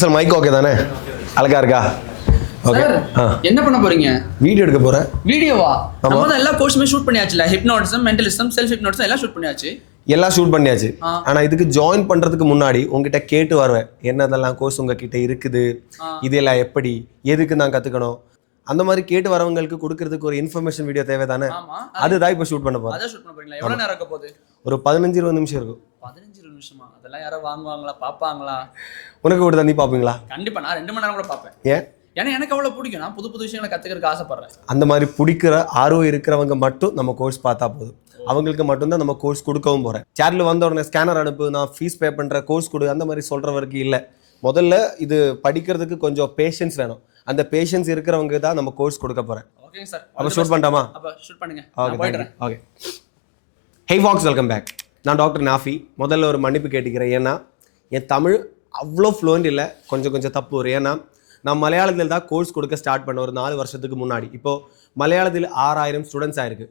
Sir mic okay தானே? அழகா இருக்கா? ஓகே. என்ன பண்ண போறீங்க? வீடியோ எடுக்க போறேன். வீடியோவா? நம்ம தான் எல்லா கோர்ஸுமே ஷூட் பண்ணியாச்சுல. ஹிப்னாட்டிசம், மென்டலிசம், செல்ஃப் ஹிப்னாட்டிசம் எல்லாம் ஷூட் பண்ணியாச்சு. எல்லாம் ஷூட் பண்ணியாச்சு. ஆனா இதுக்கு ஜாயின் பண்றதுக்கு முன்னாடி உங்ககிட்ட கேட்டு வருவேன். என்னதெல்லாம் கோர்ஸ் உங்ககிட்ட இருக்குது, இதெல்லாம் எப்படி, எதுக்கு நான் கத்துக்கணும், அந்த மாதிரி கேட்டு வரவங்களுக்கு கொடுக்கறதுக்கு ஒரு இன்ஃபர்மேஷன் வீடியோ தேவை தானே? அதுதான் இப்போ ஷூட் பண்ண போறேன். அத ஷூட் பண்ண போறீங்களா? எவ்வளவு நேரம் இருக்க போகுது? ஒரு 15-20 நிமிஷம் இருக்கும். 15 நிமிஷமா? அதெல்லாம் யாரோ வாங்குவாங்களா, பாப்பாங்களா? உனக்கு கூட தண்ணி பாப்பீங்களா? கண்டிப்பா நான் 2 மணி நேரம் கூட பாப்பேன். ஏன்? ஏன்னா எனக்கு அவ்வளவு பிடிக்கும். நான் புது புது விஷயங்களை கத்துக்கிறதுக்கு ஆசைப்படுறேன். அந்த மாதிரி பிடிக்கிற ஆர்வம் இருக்கிறவங்க மட்டும் நம்ம கோர்ஸ் பார்த்தா போதும். அவங்களுக்கு மட்டும்தான் நம்ம கோர்ஸ் கொடுக்கவும் போறேன். சேனல் வந்த உடனே ஸ்கேனர் அனுப்பு, நான் ஃபீஸ் பே பண்ற, கோர்ஸ் கொடு, அந்த மாதிரி சொல்றவருக்கு இல்லை. முதல்ல இது படிக்கிறதுக்கு கொஞ்சம் பேஷன்ஸ் வேணும். அந்த பேஷன்ஸ் இருக்கிறவங்க தான் நம்ம கோர்ஸ் கொடுக்க போறேன். ஓகேங்க சார். அப்ப ஷூட் பண்ணலாமா? அப்ப ஷூட் பண்ணுங்க. நான் போயிடுறேன். ஓகே. ஹே வாக்ஸ், வெல்கம் பேக். நான் டாக்டர் நாஃபி. முதல்ல ஒரு மன்னிப்பு கேட்டுக்கிறேன். ஏன்னா என் தமிழ் அவ்வளோ ஃப்ளூயண்ட் இல்லை, கொஞ்சம் தப்பு வரும். ஏன்னா நான் மலையாளத்தில் தான் கோர்ஸ் கொடுக்க ஸ்டார்ட் பண்ண ஒரு 4 வருஷத்துக்கு முன்னாடி. இப்போது மலையாளத்தில் 6000 ஸ்டூடெண்ட்ஸ் ஆயிருக்கு.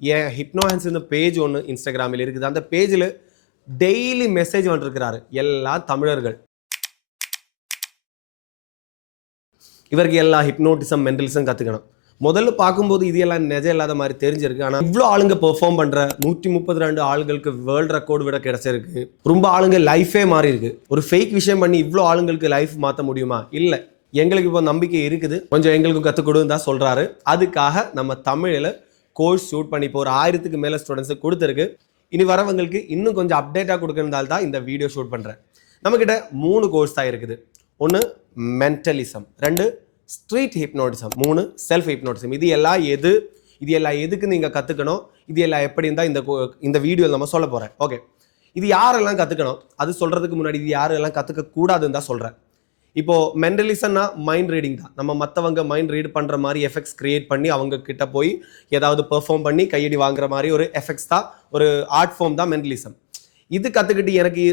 என் ஹிப்னோஹான்ஸ் இந்த பேஜ் ஒன்று இன்ஸ்டாகிராமில் இருக்குது. அந்த பேஜில் டெய்லி மெசேஜ் வந்துருக்கிறாரு, எல்லாம் தமிழர்கள். இவருக்கு எல்லா ஹிப்னோட்டிசம், மென்டலிசம் கற்றுக்கணும். முதல்ல பார்க்கும்போது இது எல்லாம் நிஜம் இல்லாத மாதிரி தெரிஞ்சிருக்கு. ஆனால் இவ்வளோ ஆளுங்க பெர்ஃபார்ம் பண்ணுற 132 ஆளுங்களுக்கு வேர்ல்டு ரெக்கார்டு விட கிடைச்சிருக்கு. ரொம்ப ஆளுங்க லைஃபே மாறி இருக்கு. ஒரு ஃபேக் விஷயம் பண்ணி இவ்வளோ ஆளுங்களுக்கு லைஃப் மாற்ற முடியுமா? இல்லை. எங்களுக்கு இப்போ நம்பிக்கை இருக்குது, கொஞ்சம் எங்களுக்கும் கற்றுக் கொடுன்னு தான் சொல்கிறாரு. அதுக்காக நம்ம தமிழில் கோர்ஸ் ஷூட் பண்ணி இப்போ ஒரு 1000க்கு மேலே ஸ்டூடெண்ட்ஸுக்கு கொடுத்துருக்கு. இனி வரவங்களுக்கு இன்னும் கொஞ்சம் அப்டேட்டாக கொடுக்கறதால தான் இந்த வீடியோ ஷூட் பண்ணுறேன். நம்மக்கிட்ட 3 கோர்ஸ் தான் இருக்குது. 1 mentalism, 2 street hypnotism, 3 self hypnotism. இது எல்லாம் எதுக்கு நீங்கள் கற்றுக்கணும், இது எல்லாம் எப்படின்னு தான் இந்த வீடியோவில் நம்ம சொல்ல போகிறேன். ஓகே, இது யாரெல்லாம் கற்றுக்கணும் அது சொல்கிறதுக்கு முன்னாடி இது யாரெல்லாம் கற்றுக்க கூடாதுன்னு தான் சொல்கிறேன். இப்போது மென்டலிசம்னா மைண்ட் ரீடிங் தான். நம்ம மற்றவங்க மைண்ட் ரீட் பண்ணுற மாதிரி எஃபெக்ட்ஸ் கிரியேட் பண்ணி அவங்க கிட்ட போய் ஏதாவது பெர்ஃபார்ம் பண்ணி கையடி வாங்குற மாதிரி ஒரு எஃபெக்ட்ஸ் தான், ஒரு ஆர்ட் ஃபார்ம் தான் மென்டலிசம். இது கற்றுக்கிட்டு எனக்கு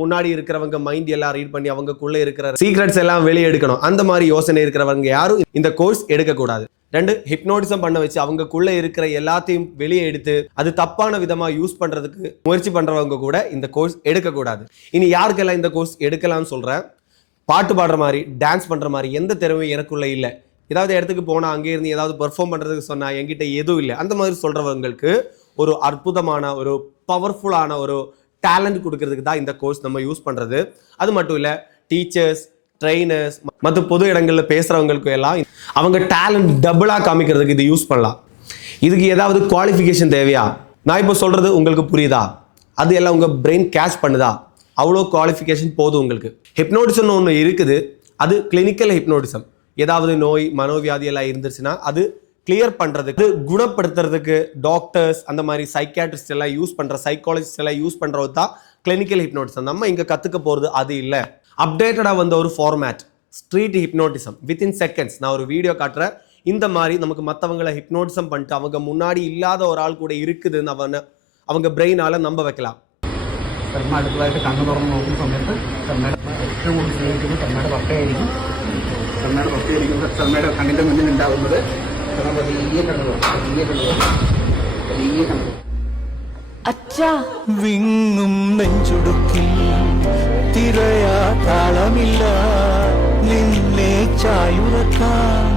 முன்னாடி இருக்கிறவங்க மைண்ட் எல்லாம் ரீட் பண்ணி அவங்கக்குள்ளே இருக்கிற சீக்ரெட்ஸ் எல்லாம் வெளியே எடுக்கணும், அந்த மாதிரி யோசனை இருக்கிறவங்க யாரும் இந்த கோர்ஸ் எடுக்கக்கூடாது. 2 ஹிப்னோட்டிசம் பண்ண வச்சு அவங்கக்குள்ளே இருக்கிற எல்லாத்தையும் வெளியே எடுத்து அது தப்பான விதமாக யூஸ் பண்ணுறதுக்கு முயற்சி பண்ணுறவங்க கூட இந்த கோர்ஸ் எடுக்கக்கூடாது. இனி யாருக்கெல்லாம் இந்த கோர்ஸ் எடுக்கலாம்னு சொல்கிறேன். பாட்டு பாடுற மாதிரி, டான்ஸ் பண்ணுற மாதிரி எந்த திறமையும் எனக்குள்ளே இல்லை, ஏதாவது இடத்துக்கு போனால் அங்கே இருந்து ஏதாவது பெர்ஃபார்ம் பண்ணுறதுக்கு சொன்னால் என்கிட்ட எதுவும் இல்லை, அந்த மாதிரி சொல்கிறவங்களுக்கு ஒரு அற்புதமான, ஒரு பவர்ஃபுல்லான ஒரு டேலண்ட் கொடுக்கறதுக்கு தான் இந்த கோர்ஸ் நம்ம யூஸ் பண்ணுறது. அது மட்டும் இல்லை, டீச்சர்ஸ், ட்ரெயினர்ஸ், மற்ற பொது இடங்களில் பேசுகிறவங்களுக்கு எல்லாம் அவங்க டேலண்ட் டபுளாக காமிக்கிறதுக்கு இது யூஸ் பண்ணலாம். இதுக்கு ஏதாவது குவாலிஃபிகேஷன் தேவையா? நான் இப்போ சொல்கிறது உங்களுக்கு புரியுதா? அது எல்லாம் உங்கள் பிரெயின் கேட்ச் பண்ணுதா? அவ்வளோ குவாலிஃபிகேஷன் போதும் உங்களுக்கு. ஹிப்னோட்டிசம்னு ஒன்று இருக்குது, அது கிளினிக்கல் ஹிப்னோட்டிசம். ஏதாவது நோய், மனோவியாதி எல்லாம் இருந்துச்சுன்னா அது கிளியர் பண்ணுறதுக்கு, குணப்படுத்துறதுக்கு டாக்டர்ஸ், அந்த மாதிரி சைக்கியாட்ரிஸ்ட் எல்லாம் யூஸ் பண்ணுற, சைக்காலஜிஸ்ட் எல்லாம் யூஸ் பண்ணுறது தான் கிளினிக்கல் ஹிப்னோட்டிசம். நம்ம இங்கே கற்றுக்க போகிறது அது இல்லை. அப்டேட்டடாக வந்த ஒரு format street hypnotism. Within seconds நான் ஒரு வீடியோ காட்டுறேன். இந்த மாதிரி நமக்கு மற்றவங்களை ஹிப்னோட்டிசம் பண்ணிட்டு அவங்க முன்னாடி இல்லாத ஒரு ஆள் கூட இருக்குதுன்னு அவங்க பிரெயினால் நம்ப வைக்கலாம். അടുത്തതായിട്ട് കണ്ണു തുറന്ന് നോക്കുന്ന സമയത്ത് തമ്മയുടെ ഏറ്റവും കൂടുതൽ സ്നേഹിക്കുന്നത് തമ്മയുടെ പപ്പയായിരിക്കും. തമ്മയുടെ കണ്ണിന്റെ മുന്നിൽ ഉണ്ടാകുന്നത് വലിയ കണ്ണു അച്ഛാ വിങ്ങും നെഞ്ചുടുക്കിൽ തിരയാ താളമില്ല നിന്നെ ചായുറക്കാൻ.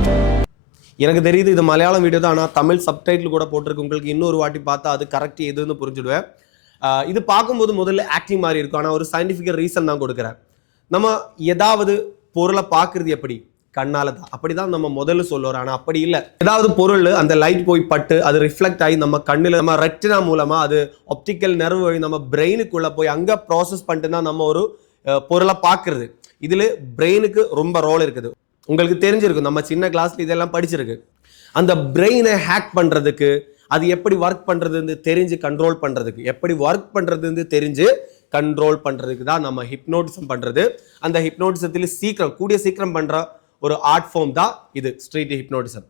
எனக்கு தெரியுது இது மலையாளம் வீடியோ தான், ஆனால் தமிழ் சப்டைட்டில் கூட போட்டிருக்கு. உங்களுக்கு இன்னொரு வாட்டி பார்த்தா அது கரெக்ட் எதுன்னு புரிஞ்சுடுவேன். இது பார்க்கும்போது முதல்ல ஆக்டிங் மாதிரி இருக்கும், ஆனால் ஒரு சயின்டிஃபிக் ரீசன் தான் கொடுக்குறேன். நம்ம ஏதாவது பொருளை பார்க்குறது எப்படி? கண்ணால் தான். அப்படி தான் நம்ம முதல்ல சொல்லுவோம். ஆனால் அப்படி இல்லை. ஏதாவது பொருள் அந்த லைட் போய் பட்டு அது ரிஃப்ளெக்ட் ஆகி நம்ம கண்ணில், நம்ம ரெட்டினா மூலமாக அது ஆப்டிக்கல் நர்வ் வழி நம்ம பிரெயினுக்குள்ளே போய் அங்கே ப்ராசஸ் பண்ணிட்டு தான் நம்ம ஒரு பொருளை பார்க்குறது. இதில் பிரெயினுக்கு ரொம்ப ரோல் இருக்குது. உங்களுக்கு தெரிஞ்சிருக்கும், நம்ம சின்ன கிளாஸில் இதெல்லாம் படிச்சிருக்கு. அந்த பிரெயினை ஹேக் பண்ணுறதுக்கு, அது எப்படி ஒர்க் பண்ணுறதுன்னு தெரிஞ்சு கண்ட்ரோல் பண்ணுறதுக்கு, எப்படி ஒர்க் பண்ணுறதுன்னு தெரிஞ்சு கண்ட்ரோல் பண்ணுறதுக்கு தான் நம்ம ஹிப்னோட்டிசம் பண்ணுறது. அந்த ஹிப்னோட்டிசத்தில் கூடிய சீக்கிரம் பண்ணுற ஒரு ஆர்ட் ஃபார்ம் தான் இது ஸ்ட்ரீட் ஹிப்னோட்டிசம்.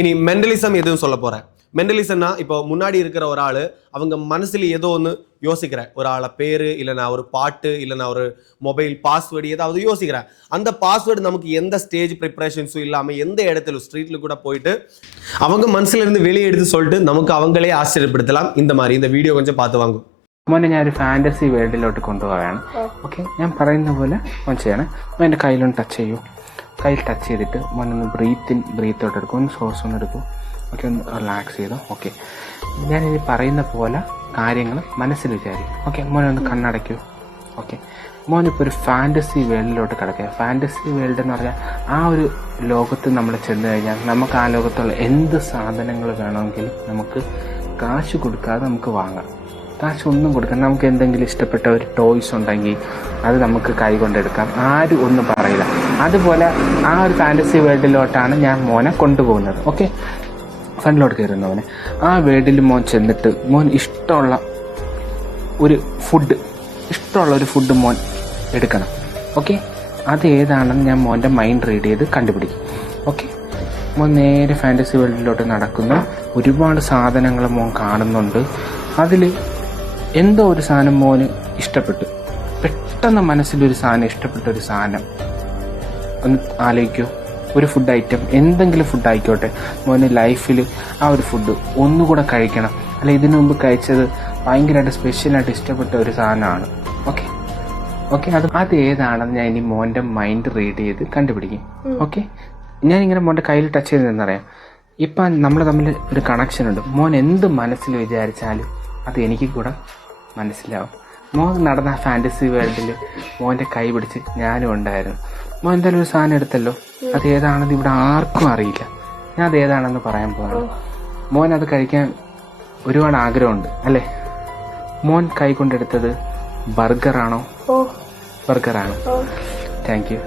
இனி மென்டலிசம் எதுவும் சொல்ல போகிறேன். மென்டலிசம்னா இப்போ முன்னாடி இருக்கிற ஒரு ஆள் அவங்க மனசில் ஏதோ ஒன்று யோசிக்கிறேன், ஒரு ஆளை பேர், இல்லை நான் ஒரு பாட்டு, இல்லை நான் ஒரு மொபைல் பாஸ்வேர்டு ஏதாவது யோசிக்கிறேன். அந்த பாஸ்வேர்டு நமக்கு எந்த ஸ்டேஜ் ப்ரிப்பரேஷன்ஸும் இல்லாமல் எந்த இடத்துல ஸ்ட்ரீட்டில் கூட போயிட்டு அவங்க மனசுல இருந்து வெளியே எடுத்து சொல்லிட்டு நமக்கு அவங்களே ஆச்சரியப்படுத்தலாம். இந்த மாதிரி இந்த வீடியோ கொஞ்சம் பார்த்து வாங்கும். മോനെ ഞാനൊരു ഫാൻറ്റസി വേൾഡിലോട്ട് കൊണ്ടുപോവുകയാണ്. ഓക്കെ, ഞാൻ പറയുന്ന പോലെ മോൻ ചെയ്യണം. മോൻ്റെ കയ്യിലൊന്ന് ടച്ച് ചെയ്യൂ. കയ്യിൽ ടച്ച് ചെയ്തിട്ട് മോനൊന്ന് ബ്രീത്ത് ഔട്ട് എടുക്കും. ഒന്ന് ശ്വാസം ഒന്ന് എടുക്കും. ഓക്കെ, ഒന്ന് റിലാക്സ് ചെയ്തോ. ഓക്കെ, ഞാനിനി പറയുന്ന പോലെ കാര്യങ്ങൾ മനസ്സിൽ വിചാരിക്കും. ഓക്കെ, മോനൊന്ന് കണ്ണടയ്ക്കൂ. ഓക്കെ, മോനിപ്പോൾ ഒരു ഫാൻറ്റസി വേൾഡിലോട്ട് കിടക്കുക. ഫാൻറ്റസി വേൾഡ് എന്ന് പറഞ്ഞാൽ ആ ഒരു ലോകത്ത് നമ്മൾ ചെന്ന് കഴിഞ്ഞാൽ നമുക്ക് ആ ലോകത്തുള്ള എന്ത് സാധനങ്ങൾ വേണമെങ്കിലും നമുക്ക് കാശ് കൊടുക്കാതെ നമുക്ക് വാങ്ങാം. കാശ് ഒന്നും കൊടുക്കാം. നമുക്ക് എന്തെങ്കിലും ഇഷ്ടപ്പെട്ട ഒരു ടോയ്സ് ഉണ്ടെങ്കിൽ അത് നമുക്ക് കൈ കൊണ്ടെടുക്കാം. ആരും ഒന്നും പറയില്ല. അതുപോലെ ആ ഒരു ഫാൻറ്റസി വേൾഡിലോട്ടാണ് ഞാൻ മോനെ കൊണ്ടുപോകുന്നത്. ഓക്കെ, ഫ്രണ്ടിലോട്ട് കയറുന്നവനെ ആ വേൾഡിൽ മോൻ ചെന്നിട്ട് മോൻ ഇഷ്ടമുള്ള ഒരു ഫുഡ് മോൻ എടുക്കണം. ഓക്കെ, അത് ഏതാണെന്ന് ഞാൻ മോൻ്റെ മൈൻഡ് റീഡ് ചെയ്ത് കണ്ടുപിടിക്കും. ഓക്കെ, മോൻ നേരെ ഫാൻറ്റസി വേൾഡിലോട്ട് നടക്കുന്നു. ഒരുപാട് സാധനങ്ങൾ മോൻ കാണുന്നുണ്ട്. അതിൽ എന്തോ ഒരു സാധനം മോന് ഇഷ്ടപ്പെട്ടു. പെട്ടെന്ന് മനസ്സിലൊരു സാധനം ഇഷ്ടപ്പെട്ട ഒരു സാധനം ഒന്ന് ആലോചിക്കൂ. ഒരു ഫുഡ് ഐറ്റം, എന്തെങ്കിലും ഫുഡ് ആയിക്കോട്ടെ. മോന് ലൈഫിൽ ആ ഒരു ഫുഡ് ഒന്നുകൂടെ കഴിക്കണം. അല്ല, ഇതിനു മുമ്പ് കഴിച്ചത് ഭയങ്കരമായിട്ട് സ്പെഷ്യലായിട്ട് ഇഷ്ടപ്പെട്ട ഒരു സാധനമാണ്. ഓക്കെ, അത് ഏതാണെന്ന് ഞാൻ ഇനി മോൻ്റെ മൈൻഡ് റീഡ് ചെയ്ത് കണ്ടുപിടിക്കും. ഓക്കെ, ഞാനിങ്ങനെ മോൻ്റെ കയ്യിൽ ടച്ച് ചെയ്തതെന്നറിയാം. ഇപ്പം നമ്മൾ തമ്മിൽ ഒരു കണക്ഷൻ ഉണ്ട്. മോൻ എന്ത് മനസ്സിൽ വിചാരിച്ചാലും അത് എനിക്ക് കൂടെ മനസ്സിലാവും. മോൻ നടന്ന ഫാൻറ്റസി വേൾഡിൽ മോൻ്റെ കൈ പിടിച്ച് ഞാനും ഉണ്ടായിരുന്നു. മോൻ എന്തായാലും ഒരു സാധനം എടുത്തല്ലോ. അത് ഏതാണെന്ന് ഇവിടെ ആർക്കും അറിയില്ല. ഞാൻ അത് ഏതാണെന്ന് പറയാൻ പോകണം. മോൻ അത് കഴിക്കാൻ ഒരുപാട് ആഗ്രഹമുണ്ട് അല്ലേ? മോൻ കൈ കൊണ്ടെടുത്തത് ബർഗറാണോ? ബർഗറാണ്. Thank you.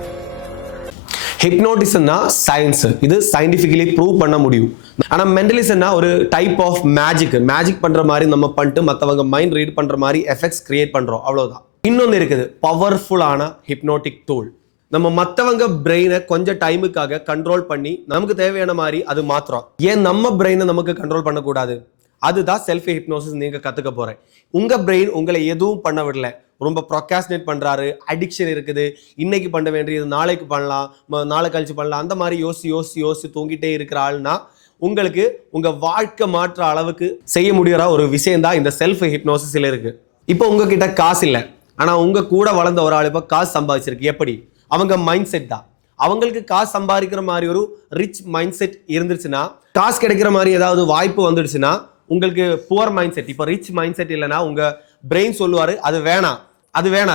ஹிப்னோட்டிசம்னா சயின்ஸ், இது சயின்டிஃபிக்கலி ப்ரூவ் பண்ண முடியும். ஆனால் மென்டலிசம்னா ஒரு டைப் ஆஃப் மேஜிக் பண்ணுற மாதிரி நம்ம பண்ணிட்டு மற்றவங்க மைண்ட் ரீட் பண்ணுற மாதிரி எஃபெக்ட்ஸ் கிரியேட் பண்ணுறோம், அவ்வளோதான். இன்னொன்று இருக்குது, பவர்ஃபுல்லான ஹிப்னோட்டிக் டூல். நம்ம மற்றவங்க பிரெயினை கொஞ்சம் டைமுக்காக கண்ட்ரோல் பண்ணி நமக்கு தேவையான மாதிரி அது மாத்திரம். ஏன் நம்ம பிரெயினை நமக்கு கண்ட்ரோல் பண்ணக்கூடாது? அதுதான் செல்ஃப் ஹிப்னோசிஸ். நீங்கள் கற்றுக்க போகிறேன். உங்கள் பிரெயின் உங்களை எதுவும் பண்ண விடல. ரொம்ப ப்ரொக்காஸ்டினேட் பண்ணுறாரு, அடிக்ஷன் இருக்குது, இன்னைக்கு பண்ண வேண்டியது நாளைக்கு பண்ணலாம், நாளை கழிச்சு பண்ணலாம், அந்த மாதிரி யோசி தூங்கிட்டே இருக்கிற ஆள்னா உங்களுக்கு உங்கள் வாழ்க்கை மாற்ற அளவுக்கு செய்ய முடிகிற ஒரு விஷயம் தான் இந்த செல்ஃப் ஹிப்னோசிஸில் இருக்குது. இப்போ உங்ககிட்ட காசு இல்லை, ஆனால் உங்கள் கூட வளர்ந்த ஒரு ஆள் இப்போ காசு சம்பாதிச்சிருக்கு. எப்படி? அவங்க மைண்ட் செட் தான். அவங்களுக்கு காசு சம்பாதிக்கிற மாதிரி ஒரு ரிச் மைண்ட் செட் இருந்துச்சுன்னா, காசு கிடைக்கிற மாதிரி ஏதாவது வாய்ப்பு வந்துடுச்சுன்னா, உங்களுக்கு புவர் மைண்ட் செட், இப்போ ரிச் மைண்ட் செட் இல்லைன்னா உங்கள் பிரெயின் சொல்லுவார் அது வேணாம்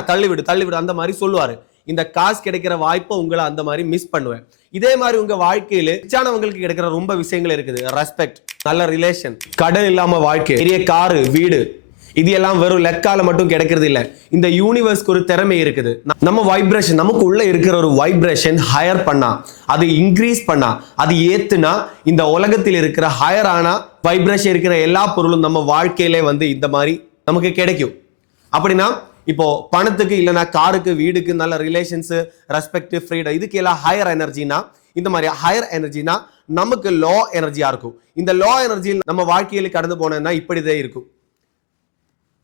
தள்ளிவிடு அந்த மாதிரி சொல்லுவார். இந்த காசு கிடைக்கிற வாய்ப்பை உங்களை அந்த மாதிரி மிஸ் பண்ணுவேன். இதே மாதிரி உங்க வாழ்க்கையில ரிச்சானவங்களுக்கு கிடைக்கிற ரொம்ப விஷயங்கள் இருக்குது. ரெஸ்பெக்ட், நல்ல ரிலேஷன், கடன் இல்லாம வாழ்க்கை, பெரிய காரு, வீடு, இது எல்லாம் வெறும் லெக்கால மட்டும் கிடைக்கிறது இல்லை. இந்த யூனிவர்ஸ்க்கு ஒரு திறமை இருக்குது. நம்ம வைப்ரேஷன், நமக்கு உள்ள இருக்கிற ஒரு வைப்ரேஷன் ஹையர் பண்ணா, அது இன்க்ரீஸ் பண்ணா, அது ஏத்துனா இந்த உலகத்தில் இருக்கிற ஹையர் ஆனா வைப்ரேஷன் இருக்கிற எல்லா பொருளும் நம்ம வாழ்க்கையிலே வந்து இந்த மாதிரி நமக்கு கிடைக்கும். அப்படின்னா இப்போ பணத்துக்கு இல்லைனா காருக்கு, வீடுக்கு, நல்ல ரிலேஷன்ஸ், ரெஸ்பெக்ட், ஃப்ரீடம், இதுக்கு எல்லாம் ஹையர் எனர்ஜினா, இந்த மாதிரி ஹையர் எனர்ஜினா நமக்கு லோ எனர்ஜியா இருக்கும். இந்த லோ எனர்ஜியில் நம்ம வாழ்க்கையில கடந்து போனோம்னா இப்படிதான் இருக்கும்.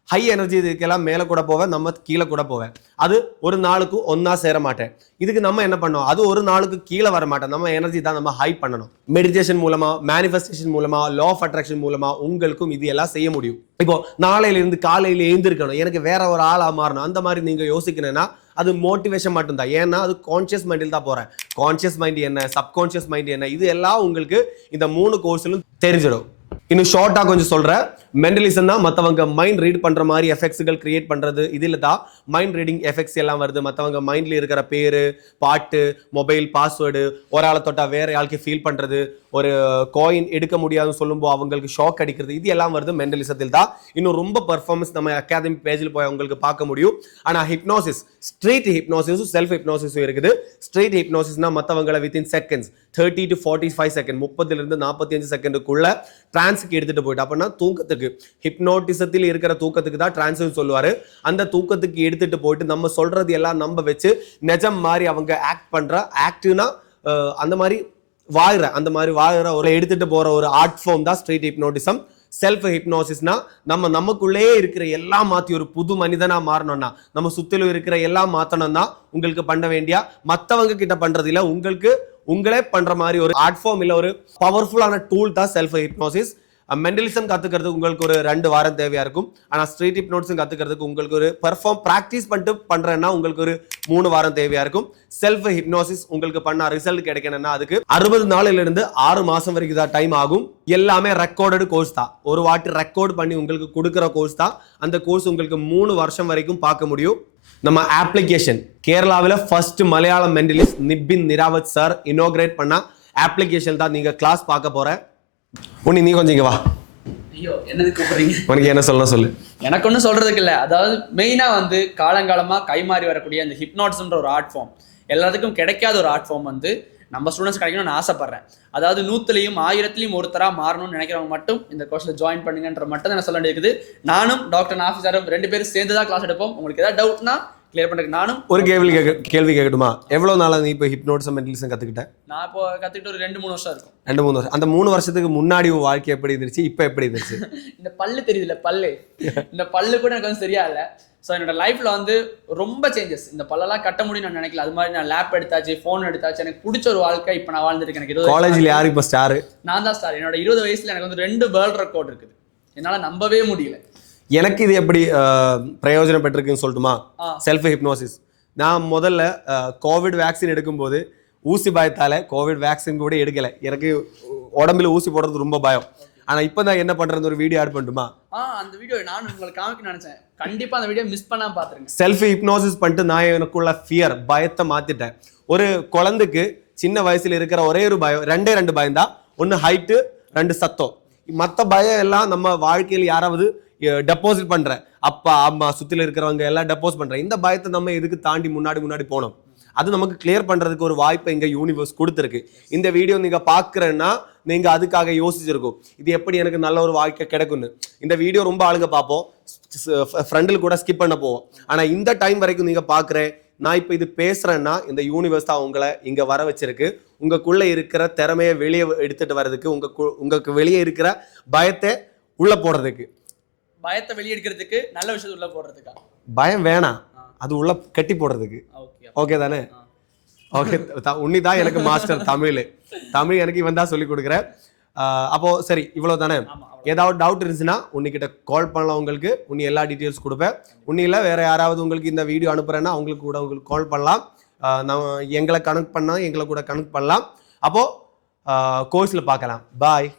ஹை எனர்ஜி இதுக்கெல்லாம் மேலே கூட போவேன், நம்ம கீழே கூட போவேன். அது ஒரு நாளுக்கு ஒன்னா சேர மாட்டேன். இதுக்கு நம்ம என்ன பண்ணோம், அது ஒரு நாளுக்கு கீழே வர மாட்டேன். நம்ம எனர்ஜி தான் நம்ம ஹை பண்ணணும். மெடிடேஷன் மூலமா, மேனிஃபெஸ்டேஷன் மூலமா, லா ஆஃப் அட்ராக்ஷன் மூலமா உங்களுக்கும் இது எல்லாம் செய்ய முடியும். இப்போ நாளையில இருந்து காலையில எழுந்திருக்கணும், எனக்கு வேற ஒரு ஆளா மாறணும், அந்த மாதிரி நீங்க யோசிக்கணும்னா அது மோட்டிவேஷன் மட்டும்தான். ஏன்னா அது கான்சியஸ் மைண்டில் தான் போறேன். கான்சியஸ் மைண்ட் என்ன, சப்கான்சியஸ் மைண்ட் என்ன, இது எல்லாம் உங்களுக்கு இந்த 3 கோர்ஸ்லும் தெரிஞ்சிடும். இன்னும் ஷார்ட்டா கொஞ்சம் சொல்றேன். மென்டலிசம் தான் மற்றவங்க மைண்ட் ரீட் பண்ற மாதிரி எஃபெக்ட்ஸ்கள் கிரியேட் பண்றது. இதுல தான் மைண்ட் ரீடிங் எஃபெக்ட்ஸ் எல்லாம் வருது. மற்றவங்க மைண்ட்ல இருக்கிற பேரு, பாட்டு, மொபைல் பாஸ்வேர்டு, ஒரு ஆளை தொட்டா வேற ஆளுக்கு ஃபீல் பண்றது, ஒரு காயின் எடுக்க முடியாதுன்னு சொல்லும்போது அவங்களுக்கு ஷாக் அடிக்கிறது, இது எல்லாம் வருது மென்டலிசத்தில் தான். இன்னும் ரொம்ப பர்ஃபார்மன்ஸ் நம்ம அகாடமி பேஜில் போய் உங்களுக்கு பார்க்க முடியும். ஆனா ஹிப்னோசிஸ், ஸ்ட்ரீட் ஹிப்னோசிஸும் செல்ஃப் ஹிப்னோசிஸும் இருக்குது. ஸ்ட்ரீட் ஹிப்னோசிஸ்னா மற்றவங்களை within seconds, 30 to 45 second, 30 to 45 செகண்டுக்குள்ள டிரான்ஸுக்கு எடுத்துட்டு போயிட்டு, அப்படின்னா தூக்கத்துக்கு, ஹிப்னோட்டிசத்தில் இருக்கிற தூக்கத்துக்கு தான் டிரான்ஸ்னு சொல்லுவாரு. அந்த தூக்கத்துக்கு எடுத்துட்டு போயிட்டு நம்ம சொல்றது எல்லாம் நம்ப வச்சு நிஜம் மாதிரி அவங்க ஆக்ட் பண்ற, ஆக்ட்னா அந்த மாதிரி வாழ்கிற ஒரு எடுத்துட்டு போற ஒரு ஆர்ட் ஃபார்ம் தான் ஸ்ட்ரீட் ஹிப்னோட்டிசம். செல்ஃப் ஹிப்னோசிஸ்னா நம்ம நமக்குள்ளே இருக்கிற எல்லாம் மாற்றி ஒரு புது மனிதனா மாறணும்னா, நம்ம சுத்திலும் இருக்கிற எல்லாம் மாற்றணும்னா உங்களுக்கு பண்ண வேண்டிய, மற்றவங்க கிட்ட பண்றது இல்லை, உங்களுக்கு உங்களே பண்ற மாதிரி ஒரு ஆர்ட் ஃபார்ம் இல்லை ஒரு பவர்ஃபுல்லான டூல் தான் செல்ஃப் ஹிப்னோசிஸ். மெண்டலிசம் கத்துக்கிறதுக்கு உங்களுக்கு ஒரு 2 வாரம் தேவையா இருக்கும். ஆனா ஸ்ட்ரீட் ஹிப்னோட்டிசம் கத்துக்கிறதுக்கு உங்களுக்கு ஒரு பிராக்டிஸ் பண்ணிட்டு பண்றேன்னா உங்களுக்கு ஒரு 3 வாரம் தேவையா இருக்கும். செல்ஃப் ஹிப்னோசிஸ் உங்களுக்கு பண்ண ரிசல்ட் கிடைக்கணும்னா அதுக்கு 60 நாளில இருந்து 6 மாசம் வரைக்கும் தான் டைம் ஆகும். எல்லாமே ரெக்கார்டட் கோர்ஸ் தான். ஒரு வாட்டி ரெக்கார்ட் பண்ணி உங்களுக்கு கொடுக்குற கோர்ஸ் தான். அந்த கோர்ஸ் உங்களுக்கு 3 வருஷம் வரைக்கும் பார்க்க முடியும். நம்ம அப்ளிகேஷன் கேரளாவில் ஃபர்ஸ்ட் மலையாளம் மெண்டலிஸ்ட் நிபின் நிராவத் சார் இனோகிரேட் பண்ண அப்ளிகேஷன் தான் நீங்க கிளாஸ் பார்க்க போற. உன்னி நீ கொஞ்சம் இங்க வா. ஐயோ என்னது கூப்பிடுறீங்க? உனக்கு என்ன சொல்லணும் சொல்லு. எனக்கு ஒன்றும் சொல்றதுக்கு இல்லை. அதாவது மெயினாக வந்து காலங்காலமாக கைமாறி வரக்கூடிய அந்த ஹிப்னாட்டிசம்ன்ற ஒரு ஆர்ட் ஃபார்ம் எல்லாத்துக்கும் கிடைக்காத ஒரு ஆர்ட் ஃபார்ம் வந்து நம்ம ஸ்டூடெண்ட்ஸ் கிடைக்கணும்னு நான் ஆசைப்படுறேன். அதாவது 100லையும் 1000லையும் ஒருத்தராக மாறணும்னு நினைக்கிறவங்க மட்டும் இந்த கோர்ஸில் ஜாயின் பண்ணுங்கன்ற மட்டும் தான் சொல்ல வேண்டியிருக்குது. நானும் டாக்டர் நாஃபி சாரும் 2 பேரும் சேர்ந்து தான் கிளாஸ் எடுப்போம். உங்களுக்கு ஏதாவது டவுட்னா கிளியர் பண்ணுறதுக்கு நானும் ஒரு கேள்வி கேட்கட்டுமா? எவ்வளவு நாளா நீ இப்போ ஹிப்னோட்டிசம் மெண்டலிசம் கத்துக்கிட்ட? நான் இப்போ கற்றுக்கிட்டு ஒரு 2-3 வருஷம் இருக்கும். 2-3 வருஷம். அந்த 3 வருஷத்துக்கு முன்னாடி உன் வாழ்க்கை எப்படி இருந்துச்சு, இப்போ எப்படி இருந்துச்சு? இந்த பல்லு தெரியுதுல்ல, பல்லு இந்த பல்லு கூட எனக்கு வந்து சரியா இல்லை. ஸோ என்னோட லைஃப்ல வந்து ரொம்ப சேஞ்சஸ். இந்த பல்லெல்லாம் கட்ட முடியும் நான் நினைக்கல. அது மாதிரி நான் லேப் எடுத்தாச்சு, ஃபோன் எடுத்தாச்சு. எனக்கு பிடிச்ச ஒரு வாழ்க்கை இப்போ நான் வாழ்ந்துருக்கேன். எனக்கு காலேஜில் யாரு இப்போ ஸ்டாரு? நான் தான் ஸ்டார். என்னோட 20 வயசுல எனக்கு வந்து 2 வேர்ல்ட் ரெக்கார்ட் இருக்குது. என்னால் நம்பவே முடியல. எனக்கு இது எப்படி பிரயோஜனப்பட்டிருக்குன்னு சொல்லட்டுமா? Self hypnosis. நான் முதல்ல கோவிட் வேக்சின் எடுக்கும்போது ஊசி பயத்தால கோவிட் வேக்சின் கூட எடுக்கல. எனக்கு உடம்புல ஊசி போடுறது ரொம்ப பயம். ஆனா இப்போ நான் என்ன பண்றது, ஒரு வீடியோ ஆட் பண்ணட்டுமா? அந்த வீடியோ நான் உங்களுக்கு காமிக்க நினைச்சேன். கண்டிப்பா அந்த வீடியோ மிஸ் பண்ணாம பாத்துருங்க. செல்ஃப் ஹிப்னோசிஸ் பண்ணிட்டு நான் எனக்குள்ள ஃபியர் பயத்தை மாத்திட்டேன். ஒரு குழந்தைக்கு சின்ன வயசுல இருக்கிற ஒரே ஒரு பயம், 2 பயம் தான். 1 ஹைட்டு, 2 சத்தம். மற்ற பயம் எல்லாம் நம்ம வாழ்க்கையில் யாராவது டெபாசிட் பண்ற அப்பா அம்மா சுத்தில இருக்கிறவங்க எல்லாம் டெபாசிட் பண்ற. இந்த பயத்தை நம்ம எதுக்கு தாண்டி முன்னாடி போனோம்? அது நமக்கு கிளியர் பண்றதுக்கு ஒரு வாய்ப்பை இங்க யூனிவர்ஸ் கொடுத்துருக்கு. இந்த வீடியோ நீங்க பாக்குறேன்னா நீங்க அதுக்காக யோசிச்சிருக்கும், இது எப்படி எனக்கு நல்ல ஒரு வாழ்க்கை கிடைக்கும்னு. இந்த வீடியோ ரொம்ப ஆளுங்க பார்ப்போம், ஃப்ரெண்டில் கூட ஸ்கிப் பண்ண போவோம். ஆனா இந்த டைம் வரைக்கும் நீங்க பாக்குறேன், நான் இப்போ இது பேசுறேன்னா இந்த யூனிவர்ஸ் தான் உங்களை இங்க வர வச்சிருக்கு. உங்களுக்குள்ள இருக்கிற திறமையை வெளியே எடுத்துட்டு வர்றதுக்கு, உங்களுக்கு வெளியே இருக்கிற பயத்தை உள்ள போடுறதுக்கு. பயத்தை வெளியெடுக்கிறதுக்கு, நல்ல விஷயத்தை உள்ள போடுறதுக்கா? பயம் வேணாம், அது உள்ள கட்டி போடுறதுக்கு. ஓகே தானே? ஓகே. உன்னி தான் எனக்கு மாஸ்டர் தமிழ் எனக்கு இவன் தான் சொல்லி கொடுக்குறேன். அப்போ சரி, இவ்வளவு தானே. ஏதாவது டவுட் இருந்துச்சுன்னா உன்னிக்கிட்ட கால் பண்ணலாம். உங்களுக்கு உன்னி எல்லா டீட்டெயில்ஸ் கொடுப்பேன். உன்னியில் வேற யாராவது உங்களுக்கு இந்த வீடியோ அனுப்புறேன்னா உங்களுக்கு கால் பண்ணலாம். எங்களை கனெக்ட் பண்ணா எங்களை கூட கனெக்ட் பண்ணலாம். அப்போ கோர்ஸ்ல பார்க்கலாம். பாய்.